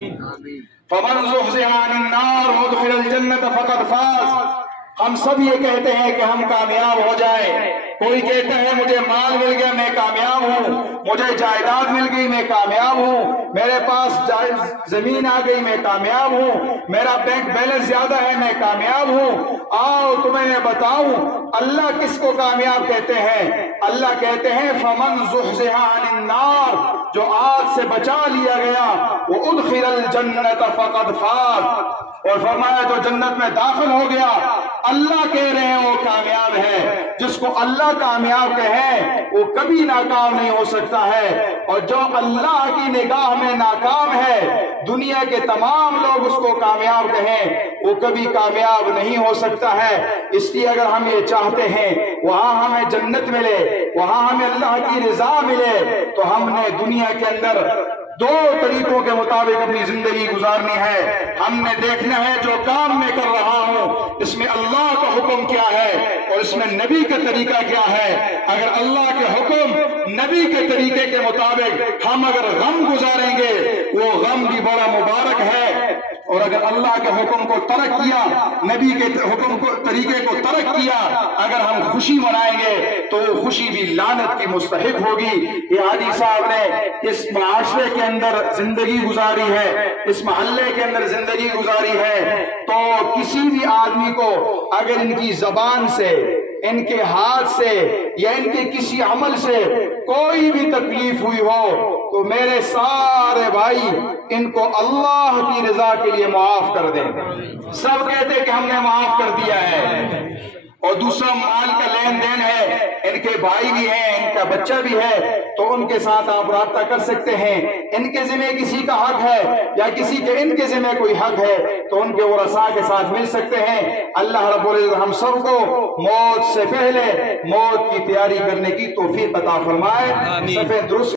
فمن زحزح عن النار وادخل الجنت فقد فاز۔ ہم سب یہ کہتے ہیں کہ ہم کامیاب ہو جائیں۔ کوئی کہتا ہے مجھے مال مل گیا میں کامیاب ہوں، مجھے جائیداد مل گئی میں کامیاب ہوں، میرے پاس زمین آ گئی میں کامیاب ہوں، میرا بینک بیلنس زیادہ ہے میں کامیاب ہوں۔ آؤ تمہیں میں بتاؤں اللہ کس کو کامیاب کہتے ہیں۔ اللہ کہتے ہیں فمن زحزح عن النار، جو آگ سے بچا لیا گیا، وہ ادخل الجنت فقد فاز، اور فرمایا جو جنت میں داخل ہو گیا، اللہ کہہ رہے ہیں وہ کامیاب ہے۔ جس کو اللہ کامیاب کہے وہ کبھی ناکام نہیں ہو سکتا ہے، اور جو اللہ کی نگاہ میں ناکام ہے، دنیا کے تمام لوگ اس کو کامیاب کہیں، وہ کبھی کامیاب نہیں ہو سکتا ہے۔ اس لیے اگر ہم یہ چاہتے ہیں وہاں ہمیں جنت ملے، وہاں ہمیں اللہ کی رضا ملے، تو ہم نے دنیا کے اندر دو طریقوں کے مطابق اپنی زندگی گزارنی ہے۔ ہم نے دیکھنا ہے جو کام میں کر رہا ہوں اس میں اللہ کا حکم کیا ہے اور اس میں نبی کا طریقہ کیا ہے۔ اگر اللہ کے حکم نبی کے طریقے کے مطابق ہم اگر غم گزاریں گے وہ غم بھی بڑا مبارک ہے، اور اگر اللہ کے حکم کو ترک کیا، نبی کے حکم کو طریقے کو ترک کیا، اگر ہم خوشی منائیں گے تو وہ خوشی بھی لعنت کی مستحق ہوگی۔ یہ حاجی صاحب نے اس معاشرے کے اندر زندگی گزاری ہے، اس محلے کے اندر زندگی گزاری ہے، تو کسی بھی آدمی کو اگر ان کی زبان سے، ان کے ہاتھ سے یا ان کے کسی عمل سے کوئی بھی تکلیف ہوئی ہو تو میرے سارے بھائی ان کو اللہ کی رضا کے لیے معاف کر دیں۔ سب کہتے کہ ہم نے معاف کر دیا ہے۔ اور دوسرا مال کا لین دین ہے، ان کے بھائی بھی ہیں، ان کا بچہ بھی ہے، تو ان کے ساتھ آپ رابطہ کر سکتے ہیں۔ ان کے ذمہ کسی کا حق ہے یا کسی کے ان کے ذمہ کوئی حق ہے تو ان کے ورثاء کے ساتھ مل سکتے ہیں۔ اللہ رب العزت ہم سب کو موت سے پہلے موت کی تیاری کرنے کی توفیق عطا فرمائے۔ سفید درست